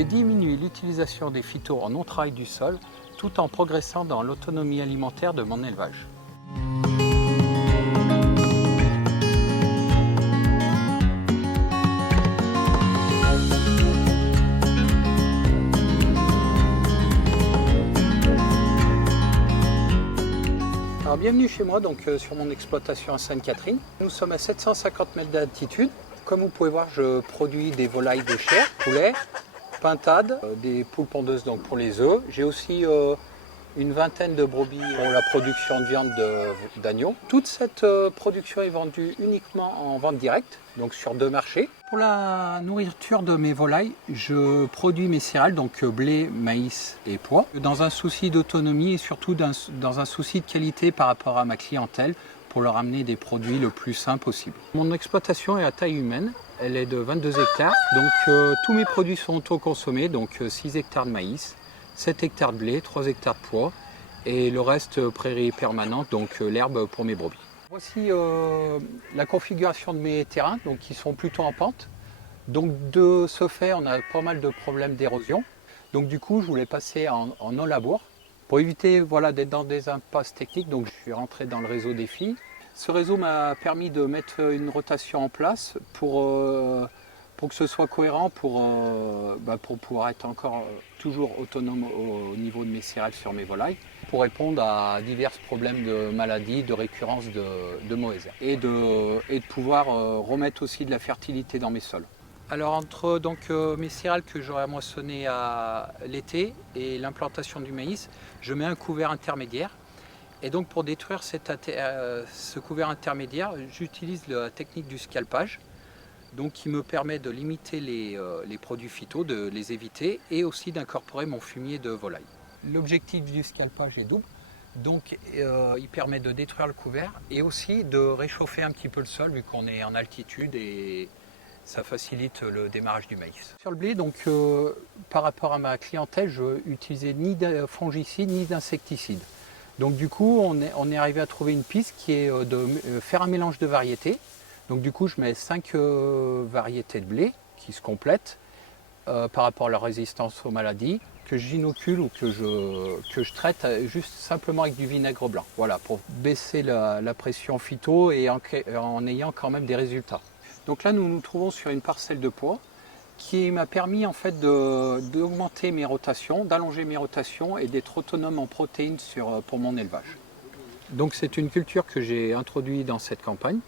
J'ai diminué l'utilisation des phytos en non-travail du sol tout en progressant dans l'autonomie alimentaire de mon élevage. Alors, bienvenue chez moi sur mon exploitation à Sainte-Catherine. Nous sommes à 750 mètres d'altitude. Comme vous pouvez voir, je produis des volailles de chair, poulet, pintade, des poules pondeuses donc pour les œufs. J'ai aussi une vingtaine de brebis pour la production de viande d'agneau. Toute cette production est vendue uniquement en vente directe, donc sur 2 marchés. Pour la nourriture de mes volailles, je produis mes céréales, donc blé, maïs et pois, dans un souci d'autonomie et surtout dans un souci de qualité par rapport à ma clientèle, pour leur amener des produits le plus sains possible. Mon exploitation est à taille humaine, elle est de 22 hectares, donc tous mes produits sont auto-consommés, donc 6 hectares de maïs, 7 hectares de blé, 3 hectares de pois et le reste prairie permanente, donc l'herbe pour mes brebis. Voici la configuration de mes terrains, donc qui sont plutôt en pente. Donc de ce fait, on a pas mal de problèmes d'érosion. Donc du coup, je voulais passer en no-labour pour éviter d'être dans des impasses techniques. Donc je suis rentré dans le réseau des filles. Ce réseau m'a permis de mettre une rotation en place pour que ce soit cohérent, pour pouvoir être encore toujours autonome au niveau de mes céréales sur mes volailles, pour répondre à divers problèmes de maladies, de récurrence de mauvaises herbes et de pouvoir remettre aussi de la fertilité dans mes sols. Alors entre mes céréales que j'aurai à moissonner à l'été et l'implantation du maïs, je mets un couvert intermédiaire. Et donc pour détruire ce couvert intermédiaire, j'utilise la technique du scalpage, donc qui me permet de limiter les produits phytos, de les éviter et aussi d'incorporer mon fumier de volaille. L'objectif du scalpage est double, donc il permet de détruire le couvert et aussi de réchauffer un petit peu le sol vu qu'on est en altitude et ça facilite le démarrage du maïs. Sur le blé, par rapport à ma clientèle, je n'utilisais ni de fongicides ni d'insecticides. Donc du coup, on est arrivé à trouver une piste qui est de faire un mélange de variétés. Donc du coup, je mets 5 variétés de blé qui se complètent par rapport à leur résistance aux maladies, que j'inocule ou que je traite juste simplement avec du vinaigre blanc. Voilà, pour baisser la pression phyto et en ayant quand même des résultats. Donc là, nous nous trouvons sur une parcelle de pois qui m'a permis en fait d'augmenter mes rotations, d'allonger mes rotations et d'être autonome en protéines pour mon élevage. Donc c'est une culture que j'ai introduite dans cette campagne,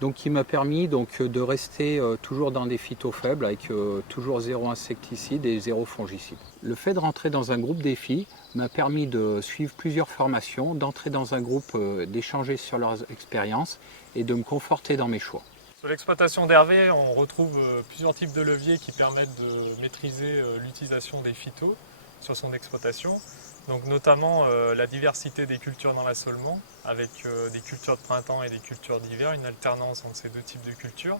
donc qui m'a permis de rester toujours dans des phytos faibles avec toujours 0 insecticide et 0 fongicide. Le fait de rentrer dans un groupe des filles m'a permis de suivre plusieurs formations, d'entrer dans un groupe, d'échanger sur leurs expériences et de me conforter dans mes choix. Sur l'exploitation d'Hervé, on retrouve plusieurs types de leviers qui permettent de maîtriser l'utilisation des phytos sur son exploitation. Donc notamment la diversité des cultures dans l'assolement, avec des cultures de printemps et des cultures d'hiver, une alternance entre ces 2 types de cultures,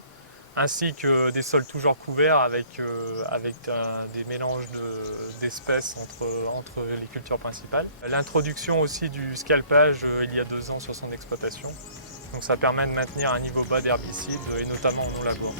ainsi que des sols toujours couverts avec des mélanges d'espèces entre les cultures principales. L'introduction aussi du scalpage il y a 2 ans sur son exploitation. Donc ça permet de maintenir un niveau bas d'herbicides et notamment en non-labour.